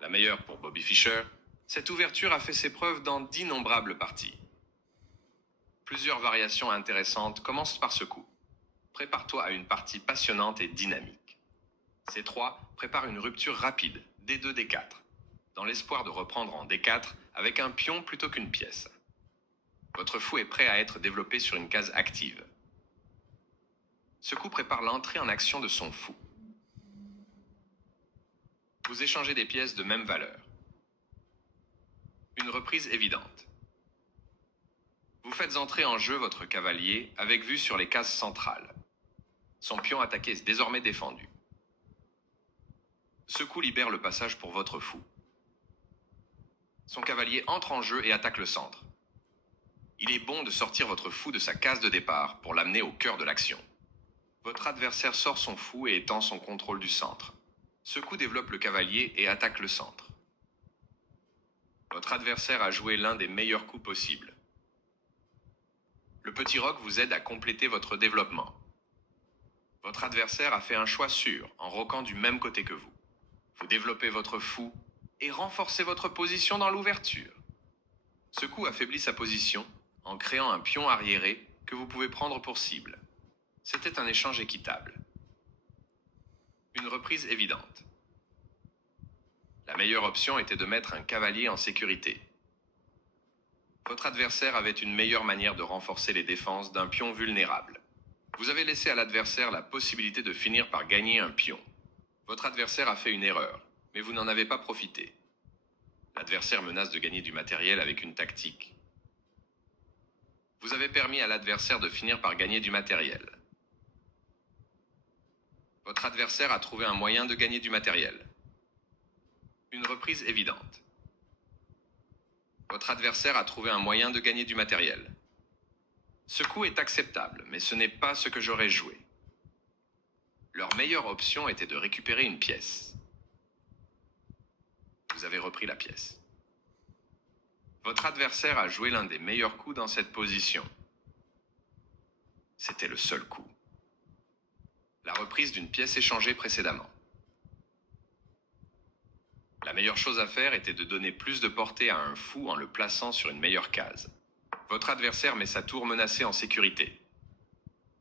La meilleure pour Bobby Fischer, cette ouverture a fait ses preuves dans d'innombrables parties. Plusieurs variations intéressantes commencent par ce coup. Prépare-toi à une partie passionnante et dynamique. C3 prépare une rupture rapide, D2, D4, dans l'espoir de reprendre en D4 avec un pion plutôt qu'une pièce. Votre fou est prêt à être développé sur une case active. Ce coup prépare l'entrée en action de son fou. Vous échangez des pièces de même valeur. Une reprise évidente. Vous faites entrer en jeu votre cavalier avec vue sur les cases centrales. Son pion attaqué est désormais défendu. Ce coup libère le passage pour votre fou. Son cavalier entre en jeu et attaque le centre. Il est bon de sortir votre fou de sa case de départ pour l'amener au cœur de l'action. Votre adversaire sort son fou et étend son contrôle du centre. Ce coup développe le cavalier et attaque le centre. Votre adversaire a joué l'un des meilleurs coups possibles. Le petit roc vous aide à compléter votre développement. Votre adversaire a fait un choix sûr en roquant du même côté que vous. Vous développez votre fou et renforcez votre position dans l'ouverture. Ce coup affaiblit sa position en créant un pion arriéré que vous pouvez prendre pour cible. C'était un échange équitable. Une reprise évidente. La meilleure option était de mettre un cavalier en sécurité. Votre adversaire avait une meilleure manière de renforcer les défenses d'un pion vulnérable. Vous avez laissé à l'adversaire la possibilité de finir par gagner un pion. Votre adversaire a fait une erreur, mais vous n'en avez pas profité. L'adversaire menace de gagner du matériel avec une tactique. Vous avez permis à l'adversaire de finir par gagner du matériel. Votre adversaire a trouvé un moyen de gagner du matériel. Une reprise évidente. Votre adversaire a trouvé un moyen de gagner du matériel. Ce coup est acceptable, mais ce n'est pas ce que j'aurais joué. Leur meilleure option était de récupérer une pièce. Vous avez repris la pièce. Votre adversaire a joué l'un des meilleurs coups dans cette position. C'était le seul coup. La reprise d'une pièce échangée précédemment. La meilleure chose à faire était de donner plus de portée à un fou en le plaçant sur une meilleure case. Votre adversaire met sa tour menacée en sécurité.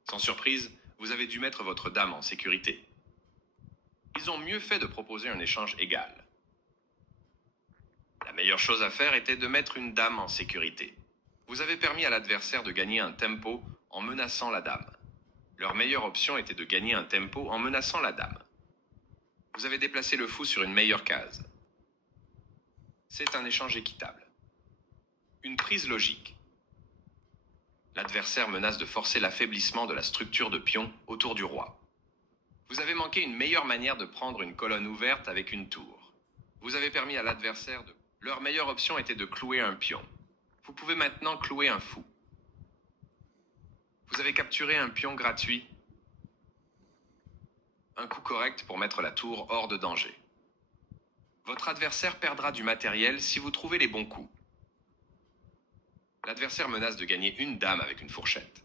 Sans surprise, vous avez dû mettre votre dame en sécurité. Ils ont mieux fait de proposer un échange égal. La meilleure chose à faire était de mettre une dame en sécurité. Vous avez permis à l'adversaire de gagner un tempo en menaçant la dame. Leur meilleure option était de gagner un tempo en menaçant la dame. Vous avez déplacé le fou sur une meilleure case. C'est un échange équitable. Une prise logique. L'adversaire menace de forcer l'affaiblissement de la structure de pion autour du roi. Vous avez manqué une meilleure manière de prendre une colonne ouverte avec une tour. Vous avez permis à l'adversaire de... Leur meilleure option était de clouer un pion. Vous pouvez maintenant clouer un fou. Vous avez capturé un pion gratuit. Un coup correct pour mettre la tour hors de danger. Votre adversaire perdra du matériel si vous trouvez les bons coups. L'adversaire menace de gagner une dame avec une fourchette.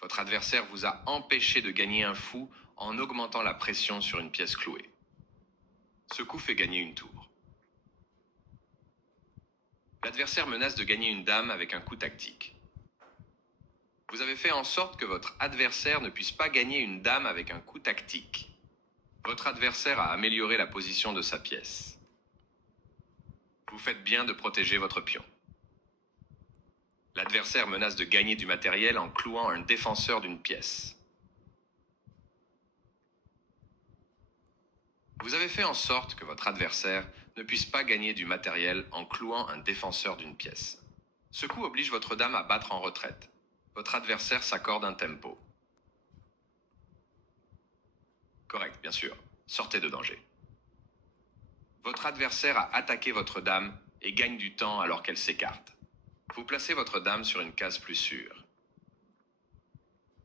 Votre adversaire vous a empêché de gagner un fou en augmentant la pression sur une pièce clouée. Ce coup fait gagner une tour. L'adversaire menace de gagner une dame avec un coup tactique. Vous avez fait en sorte que votre adversaire ne puisse pas gagner une dame avec un coup tactique. Votre adversaire a amélioré la position de sa pièce. Vous faites bien de protéger votre pion. L'adversaire menace de gagner du matériel en clouant un défenseur d'une pièce. Vous avez fait en sorte que votre adversaire ne puisse pas gagner du matériel en clouant un défenseur d'une pièce. Ce coup oblige votre dame à battre en retraite. Votre adversaire s'accorde un tempo. Correct, bien sûr. Sortez de danger. Votre adversaire a attaqué votre dame et gagne du temps alors qu'elle s'écarte. Vous placez votre dame sur une case plus sûre.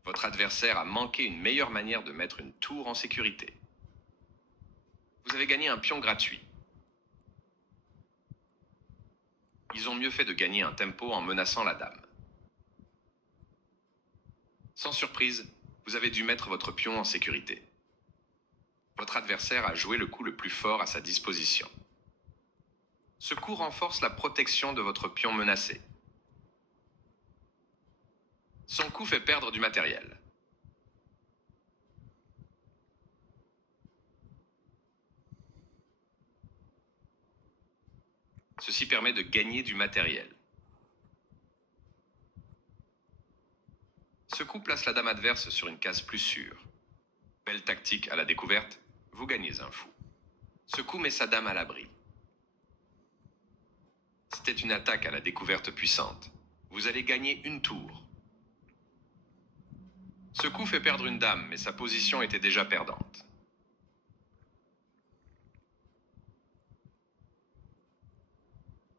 Votre adversaire a manqué une meilleure manière de mettre une tour en sécurité. Vous avez gagné un pion gratuit. Ils ont mieux fait de gagner un tempo en menaçant la dame. Sans surprise, vous avez dû mettre votre pion en sécurité. Votre adversaire a joué le coup le plus fort à sa disposition. Ce coup renforce la protection de votre pion menacé. Son coup fait perdre du matériel. Ceci permet de gagner du matériel. Ce coup place la dame adverse sur une case plus sûre. Belle tactique à la découverte, vous gagnez un fou. Ce coup met sa dame à l'abri. C'était une attaque à la découverte puissante. Vous allez gagner une tour. Ce coup fait perdre une dame, mais sa position était déjà perdante.